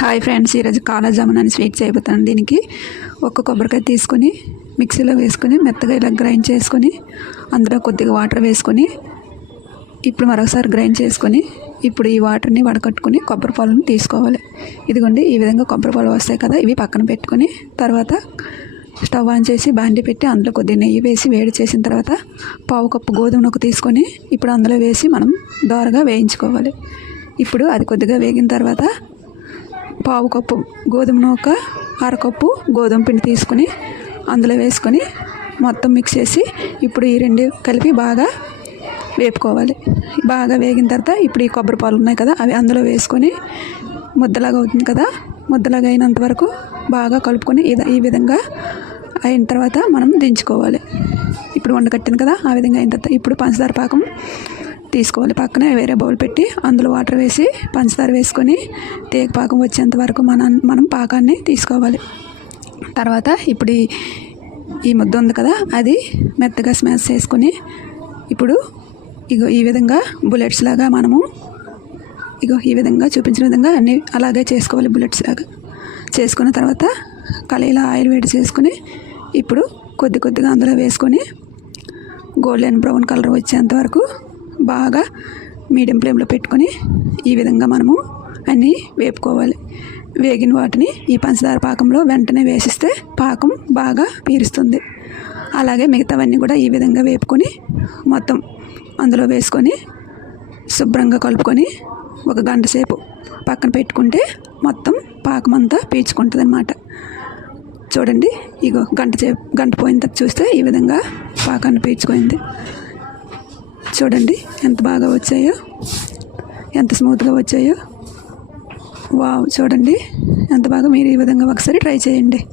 Hi friends ఈరోజు కాలా జామున్ అని స్వీట్ చేయబోతాను దీనికి. ఒక్క కొబ్బరికాయ తీసుకొని మిక్సీలో వేసుకొని మెత్తగా ఇలా గ్రైండ్ చేసుకొని అందులో కొద్దిగా వాటర్ వేసుకొని ఇప్పుడు మరొకసారి గ్రైండ్ చేసుకొని ఇప్పుడు ఈ వాటర్ని వడకట్టుకొని కొబ్బరి పాలను తీసుకోవాలి. ఇదిగోండి ఈ విధంగా కొబ్బరి పాలు వస్తాయి కదా ఇవి పక్కన పెట్టుకొని తర్వాత స్టవ్ ఆన్ చేసి బాండి పెట్టి అందులో కొద్దిగా నెయ్యి వేసి వేడి చేసిన తర్వాత పావు కప్పు గోధుమ నొక్క తీసుకొని ఇప్పుడు అందులో వేసి మనం దోరగా వేయించుకోవాలి. ఇప్పుడు అది కొద్దిగా వేగిన తర్వాత పావు కప్పు గోధుమ నూక అరకప్పు గోధుమ పిండి తీసుకొని అందులో వేసుకొని మొత్తం మిక్స్ చేసి ఇప్పుడు ఈ రెండు కలిపి బాగా వేపుకోవాలి. బాగా వేగిన తర్వాత ఇప్పుడు ఈ కొబ్బరి పాలు ఉన్నాయి కదా అవి అందులో వేసుకొని ముద్దలాగా అవుతుంది కదా ముద్దలాగా అయినంత వరకు బాగా కలుపుకొని ఈ విధంగా అయిన తర్వాత మనం దించుకోవాలి. ఇప్పుడు వండ కట్టింది కదా ఆ విధంగా అయిన తర్వాత ఇప్పుడు పంచదార పాకం తీసుకోవాలి. పక్కనే వేరే బౌల్ పెట్టి అందులో వాటర్ వేసి పంచదార వేసుకొని తేగ పాకం వచ్చేంత వరకు మనం మనం పాకాన్ని తీసుకోవాలి. తర్వాత ఇప్పుడు ఈ ముద్ద ఉంది కదా అది మెత్తగా స్మాష్ చేసుకొని ఇప్పుడు ఇగో ఈ విధంగా బుల్లెట్స్ లాగా మనము ఇగో ఈ విధంగా చూపించిన విధంగా అన్ని అలాగే చేసుకోవాలి బుల్లెట్స్ లాగా. చేసుకున్న తర్వాత కళాయిలో ఆయిల్ వేడి చేసుకొని ఇప్పుడు కొద్ది కొద్దిగా అందులో వేసుకొని గోల్డెన్ బ్రౌన్ కలర్ వచ్చేంత వరకు బాగా మీడియం ఫ్లేమ్లో పెట్టుకొని ఈ విధంగా మనము అన్నీ వేపుకోవాలి. వేగిన వాటిని ఈ పంచదార పాకంలో వెంటనే వేసిస్తే పాకం బాగా పీరుస్తుంది. అలాగే మిగతావన్నీ కూడా ఈ విధంగా వేపుకొని మొత్తం అందులో వేసుకొని శుభ్రంగా కలుపుకొని ఒక గంట సేపు పక్కన పెట్టుకుంటే మొత్తం పాకం అంతా పీల్చుకుంటుంది అనమాట చూడండి ఇగో గంట సేపు గంట పోయిన తర్వాత చూస్తే ఈ విధంగా పాకాన్ని పీల్చుకుంది. చూడండి. ఎంత బాగా వచ్చాయో. ఎంత స్మూత్గా వచ్చాయో. వావ్ చూడండి. ఎంత బాగా మీరు ఈ విధంగా ఒకసారి ట్రై చేయండి.